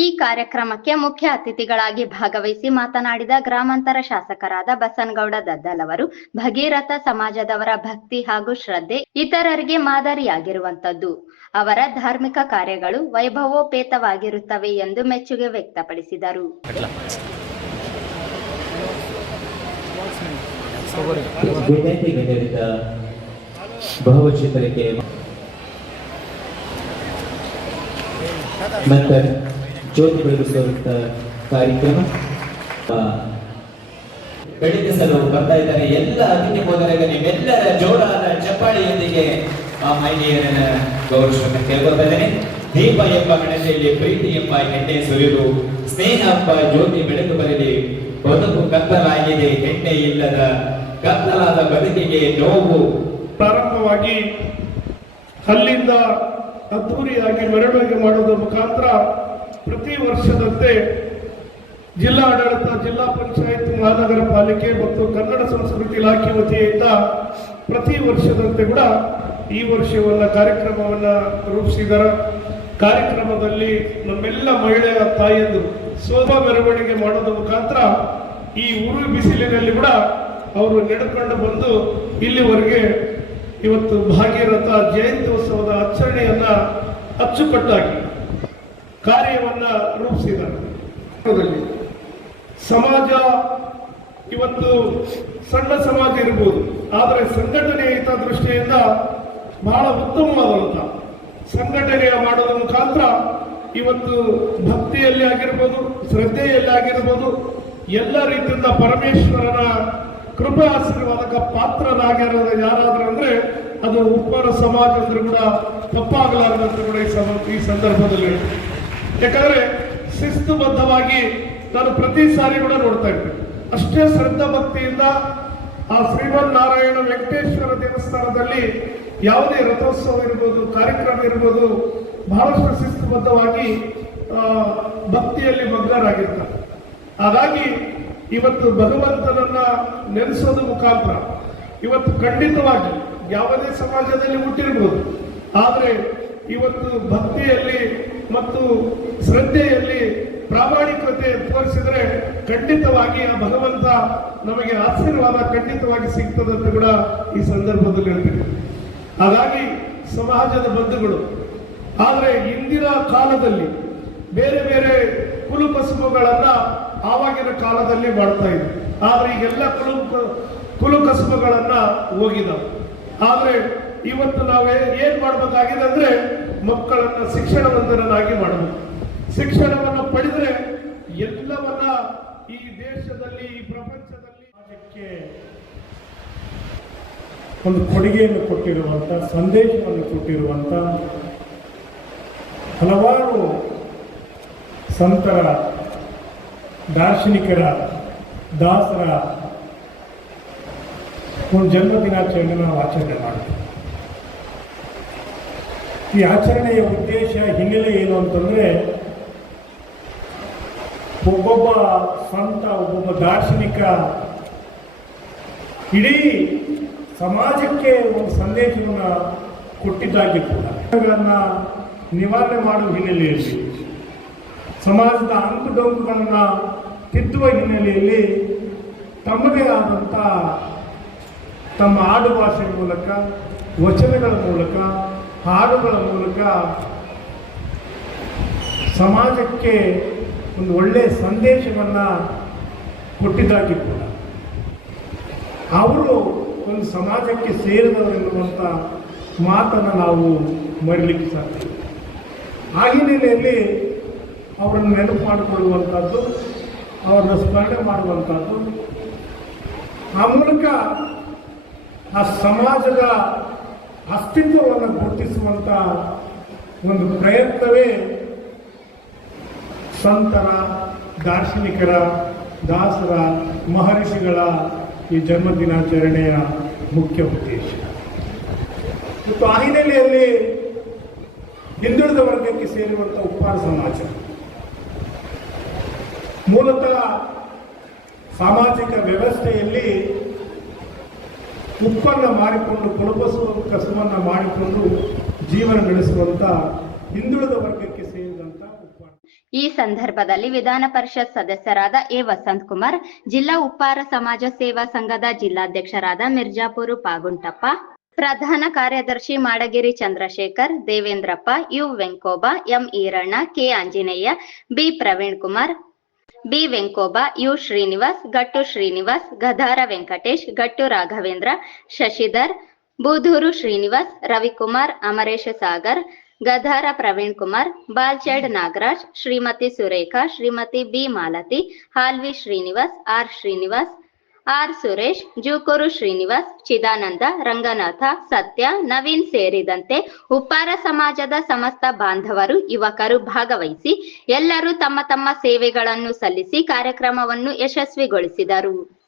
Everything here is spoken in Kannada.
ಈ ಕಾರ್ಯಕ್ರಮಕ್ಕೆ ಮುಖ್ಯ ಅತಿಥಿಗಳಾಗಿ ಭಾಗವಹಿಸಿ ಮಾತನಾಡಿದ ಗ್ರಾಮಾಂತರ ಶಾಸಕರಾದ ಬಸನಗೌಡ ದದ್ದಲ್ ಅವರು, ಭಗೀರಥ ಸಮಾಜದವರ ಭಕ್ತಿ ಹಾಗೂ ಶ್ರದ್ಧೆ ಇತರರಿಗೆ ಮಾದರಿಯಾಗಿರುವಂತದ್ದು. ಅವರ ಧಾರ್ಮಿಕ ಕಾರ್ಯಗಳು ವೈಭವೋಪೇತವಾಗಿರುತ್ತವೆ ಎಂದು ಮೆಚ್ಚುಗೆ ವ್ಯಕ್ತಪಡಿಸಿದರು. ಭಾವಚಿತ್ರಕ್ಕೆ ಮತ್ತು ಜ್ಯೋತಿ ಬೆಳಗಿಸುವಂತ ಕಾರ್ಯಕ್ರಮ ಬೆಳಗಿಸಲು ಬರ್ತಾ ಇದ್ದಾರೆ. ಎಲ್ಲ ಅತಿಥಿ ಹೋದರಿಗೆ ನಿಮ್ಮೆಲ್ಲರ ಜೋರಾದ ಚಪ್ಪಾಳಿಯೊಂದಿಗೆ ಆ ಮಹಿಳೆಯರನ್ನ ಗೌರವಿಸಲು ಕೇಳ್ಕೊಳ್ತಾ ಇದ್ದೇನೆ. ದೀಪ ಎಂಬ ಹಣತೆಯಲ್ಲಿ ಪ್ರೀತಿ ಎಂಬ ಎಣ್ಣೆ ಸುರಿದು, ಸ್ನೇಹ ಎಂಬ ಜ್ಯೋತಿ ಬೆಳಕು ಬರಲಿ. ಬದುಕು ಕತ್ತಲಾಗಿದೆ, ಎಣ್ಣೆ ಇಲ್ಲದ ಕತ್ತಲಾದ ಬದುಕಿಗೆ ನೋವು. ಪ್ರಾರಂಭವಾಗಿ ಅಲ್ಲಿಂದ ಅದ್ದೂರಿಯಾಗಿ ಮೆರವಣಿಗೆ ಮಾಡೋದ್ರ ಮುಖಾಂತರ ಪ್ರತಿ ವರ್ಷದಂತೆ ಜಿಲ್ಲಾಡಳಿತ, ಜಿಲ್ಲಾ ಪಂಚಾಯತ್, ಮಹಾನಗರ ಪಾಲಿಕೆ ಮತ್ತು ಕನ್ನಡ ಸಂಸ್ಕೃತಿ ಇಲಾಖೆ ವತಿಯಿಂದ ಪ್ರತಿ ವರ್ಷದಂತೆ ಕೂಡ ಈ ವರ್ಷವನ್ನ ಕಾರ್ಯಕ್ರಮವನ್ನ ರೂಪಿಸಿದ್ದಾರೆ. ಕಾರ್ಯಕ್ರಮದಲ್ಲಿ ನಮ್ಮೆಲ್ಲ ಮಹಿಳೆಯರ ತಾಯಿಯಂದು ಶೋಭಾ ಮೆರವಣಿಗೆ ಮಾಡೋದ್ರ ಮುಖಾಂತರ ಈ ಉರು ಬಿಸಿಲಿನಲ್ಲಿ ಕೂಡ ಅವರು ನಡೆದುಕೊಂಡು ಬಂದು ಇಲ್ಲಿವರೆಗೆ ಇವತ್ತು ಭಾಗೀರಥ ಜಯಂತ್ಯೋತ್ಸವದ ಆಚರಣೆಯನ್ನ ಅಚ್ಚುಕಟ್ಟಾಗಿ ಕಾರ್ಯವನ್ನ ರೂಪಿಸಿದ್ದಾರೆ. ಸಮಾಜ ಇವತ್ತು ಸಣ್ಣ ಸಮಾಜ ಇರಬಹುದು, ಆದರೆ ಸಂಘಟನೆಯ ಹಿತದೃಷ್ಟಿಯಿಂದ ಬಹಳ ಉತ್ತಮವಾದಂತ ಸಂಘಟನೆಯ ಮಾಡೋದ್ರ ಮುಖಾಂತರ ಇವತ್ತು ಭಕ್ತಿಯಲ್ಲಿ ಆಗಿರ್ಬೋದು, ಶ್ರದ್ಧೆಯಲ್ಲಿ ಆಗಿರ್ಬೋದು, ಎಲ್ಲ ರೀತಿಯಿಂದ ಪರಮೇಶ್ವರನ ಕೃಪಾ ಆಶೀರ್ವಾದಕ ಪಾತ್ರರಾಗಿರೋದು ಯಾರಾದ್ರೂ ಅಂದ್ರೆ ಅದು ಉಪ್ಪಾರ ಸಮಾಜ ಅಂದ್ರೆ ಕೂಡ ತಪ್ಪಾಗಲಾರದಂತ ಕೂಡ ಈ ಸಂದರ್ಭದಲ್ಲಿ. ಯಾಕಂದ್ರೆ ಶಿಸ್ತುಬದ್ಧವಾಗಿ ನಾನು ಪ್ರತಿ ಸಾರಿ ಕೂಡ ನೋಡ್ತಾ ಇರ್ತೇನೆ, ಅಷ್ಟೇ ಶ್ರದ್ಧಾ ಭಕ್ತಿಯಿಂದ ಆ ಶ್ರೀಮನ್ನಾರಾಯಣ ವೆಂಕಟೇಶ್ವರ ದೇವಸ್ಥಾನದಲ್ಲಿ ಯಾವುದೇ ರಥೋತ್ಸವ ಇರ್ಬೋದು, ಕಾರ್ಯಕ್ರಮ ಇರ್ಬೋದು, ಬಹಳಷ್ಟು ಶಿಸ್ತುಬದ್ಧವಾಗಿ ಭಕ್ತಿಯಲ್ಲಿ ಮಗ್ನರಾಗಿರ್ತಾರೆ. ಹಾಗಾಗಿ ಇವತ್ತು ಭಗವಂತನನ್ನ ನೆನೆಸೋದ ಮುಖಾಂತರ ಇವತ್ತು ಖಂಡಿತವಾಗಿ ಯಾವುದೇ ಸಮಾಜದಲ್ಲಿ ಹುಟ್ಟಿರ್ಬೋದು, ಆದರೆ ಇವತ್ತು ಭಕ್ತಿಯಲ್ಲಿ ಮತ್ತು ಶ್ರದ್ಧೆಯಲ್ಲಿ ಪ್ರಾಮಾಣಿಕತೆ ತೋರಿಸಿದ್ರೆ ಖಂಡಿತವಾಗಿ ಆ ಭಗವಂತ ನಮಗೆ ಆಶೀರ್ವಾದ ಖಂಡಿತವಾಗಿ ಸಿಗ್ತದಂತ ಕೂಡ ಈ ಸಂದರ್ಭದಲ್ಲಿ ಹೇಳ್ತೀನಿ. ಹಾಗಾಗಿ ಸಮಾಜದ ಬಂಧುಗಳು, ಆದರೆ ಇಂದಿನ ಕಾಲದಲ್ಲಿ ಬೇರೆ ಬೇರೆ ಕುಲುಕಸುಬುಗಳನ್ನ ಆವಾಗಿನ ಕಾಲದಲ್ಲಿ ಮಾಡ್ತಾ ಇದ್ರು, ಆದ್ರೆ ಈಗೆಲ್ಲ ಕುಲುಕಸುಬುಗಳನ್ನ ಹೋಗಿದ್ದಾವೆ. ಆದ್ರೆ ಇವತ್ತು ನಾವೇ ಏನ್ ಮಾಡ್ಬೇಕಾಗಿದೆ ಅಂದ್ರೆ ಮಕ್ಕಳನ್ನ ಶಿಕ್ಷಣವಂತರನ್ನಾಗಿ ಮಾಡಬೇಕು. ಶಿಕ್ಷಣವನ್ನ ಪಡೆದ್ರೆ ಎಲ್ಲವನ್ನ ಈ ದೇಶದಲ್ಲಿ, ಈ ಪ್ರಪಂಚದಲ್ಲಿ ಅದಕ್ಕೆ ಒಂದು ಕೊಡುಗೆಯನ್ನು ಕೊಟ್ಟಿರುವಂತ, ಸಂದೇಶವನ್ನು ಕೊಟ್ಟಿರುವಂತ ಹಲವಾರು ಸಂತರ, ದಾರ್ಶನಿಕರ, ದಾಸರ ಒಂದು ಜನ್ಮ ದಿನಾಚರಣೆ ನಾವು ಆಚರಣೆ ಮಾಡ್ತೀವಿ. ಈ ಆಚರಣೆಯ ಉದ್ದೇಶ, ಹಿನ್ನೆಲೆ ಏನು ಅಂತಂದ್ರೆ, ಒಬ್ಬೊಬ್ಬ ಸಂತ, ಒಬ್ಬೊಬ್ಬ ದಾರ್ಶನಿಕ ಇಡೀ ಸಮಾಜಕ್ಕೆ ಒಂದು ಸಂದೇಶವನ್ನು ಕೊಟ್ಟಿದ್ದಾಗಿರ್ತಾರೆ. ನಿವಾರಣೆ ಮಾಡುವ ಹಿನ್ನೆಲೆಯಲ್ಲಿ, ಸಮಾಜದ ಅಂಕುಡೊಂಕುಗಳನ್ನು ತಿದ್ದುವ ಹಿನ್ನೆಲೆಯಲ್ಲಿ ತಮ್ಮದೇ ಆದಂಥ ತಮ್ಮ ಆಡು ಭಾಷೆಯ ಮೂಲಕ, ವಚನಗಳ ಮೂಲಕ, ಹಾಡುಗಳ ಮೂಲಕ ಸಮಾಜಕ್ಕೆ ಒಂದು ಒಳ್ಳೆಯ ಸಂದೇಶವನ್ನು ಕೊಟ್ಟಿದ್ದಾಗಿ ಕೂಡ ಅವರು ಒಂದು ಸಮಾಜಕ್ಕೆ ಸೇರಿದವರೆನ್ನುವಂಥ ಮಾತನ್ನು ನಾವು ಮರಿಲಿಕ್ಕೆ ಸಾಧ್ಯ. ಆ ಹಿನ್ನೆಲೆಯಲ್ಲಿ ಅವರನ್ನು ನೆನಪು ಮಾಡಿಕೊಳ್ಳುವಂಥದ್ದು, ಅವರನ್ನು ಸ್ಮರಣೆ ಮಾಡುವಂಥದ್ದು, ಆ ಮೂಲಕ ಆ ಸಮಾಜದ ಅಸ್ತಿತ್ವವನ್ನು ಗುರುತಿಸುವಂಥ ಒಂದು ಪ್ರಯತ್ನವೇ ಸಂತರ, ದಾರ್ಶನಿಕರ, ದಾಸರ, ಮಹರ್ಷಿಗಳ ಈ ಜನ್ಮ ದಿನಾಚರಣೆಯ ಮುಖ್ಯ ಉದ್ದೇಶ. ಮತ್ತು ಆ ಹಿನ್ನೆಲೆಯಲ್ಲಿ ಹಿಂದುಳಿದ ವರ್ಗಕ್ಕೆ ಸೇರಿರುವಂಥ ಉಪ್ಪಾರ ಸಮಾಜ ಮೂಲತಃ ಸಾಮಾಜಿಕ ವ್ಯವಸ್ಥೆಯಲ್ಲಿ ಉಪ್ಪನ್ನು ಮಾರಿಕೊಂಡು, ಕೊಳಬಸುವ ಕಸವನ್ನು ಮಾಡಿಕೊಂಡು ಜೀವನ ನಡೆಸುವಂಥ ಹಿಂದುಳಿದ ವರ್ಗಕ್ಕೆ ಸೇರಿದಂಥ ಉಪ್ಪಾರ. ಈ ಸಂದರ್ಭದಲ್ಲಿ ವಿಧಾನ ಪರಿಷತ್ ಸದಸ್ಯರಾದ ಎ ವಸಂತ್ ಕುಮಾರ್, ಜಿಲ್ಲಾ ಉಪ್ಪಾರ ಸಮಾಜ ಸೇವಾ ಸಂಘದ ಜಿಲ್ಲಾಧ್ಯಕ್ಷರಾದ ಮಿರ್ಜಾಪುರ ಪಾಗುಂಟಪ್ಪ, ಪ್ರಧಾನ ಕಾರ್ಯದರ್ಶಿ Madagiri Chandrashekhar, Devendrappa, U Venkoba, M Eranna, K Anjaneya, B Praveen Kumar, B Venkoba, U Srinivas, Gattu Srinivas, Gadara Venkatesh, Gattu Raghavendra, Shashidhar, Budur Srinivas, Ravikumar, Amaresha Sagar, Gadara Praveen Kumar, Balchad Nagaraj, Shrimati Surekha, Shrimati B Malathi, Halvi Srinivas, R Srinivas, R Suresh, Jukur Srinivas, Chidananda, Ranganatha, Satya, Naveen ಸೇರಿದಂತೆ ಉಪ್ಪಾರ ಸಮಾಜದ ಸಮಸ್ತ ಬಾಂಧವರು, ಯುವಕರು ಭಾಗವಹಿಸಿ ಎಲ್ಲರೂ ತಮ್ಮ ತಮ್ಮ ಸೇವೆಗಳನ್ನು ಸಲ್ಲಿಸಿ ಕಾರ್ಯಕ್ರಮವನ್ನು ಯಶಸ್ವಿಗೊಳಿಸಿದರು.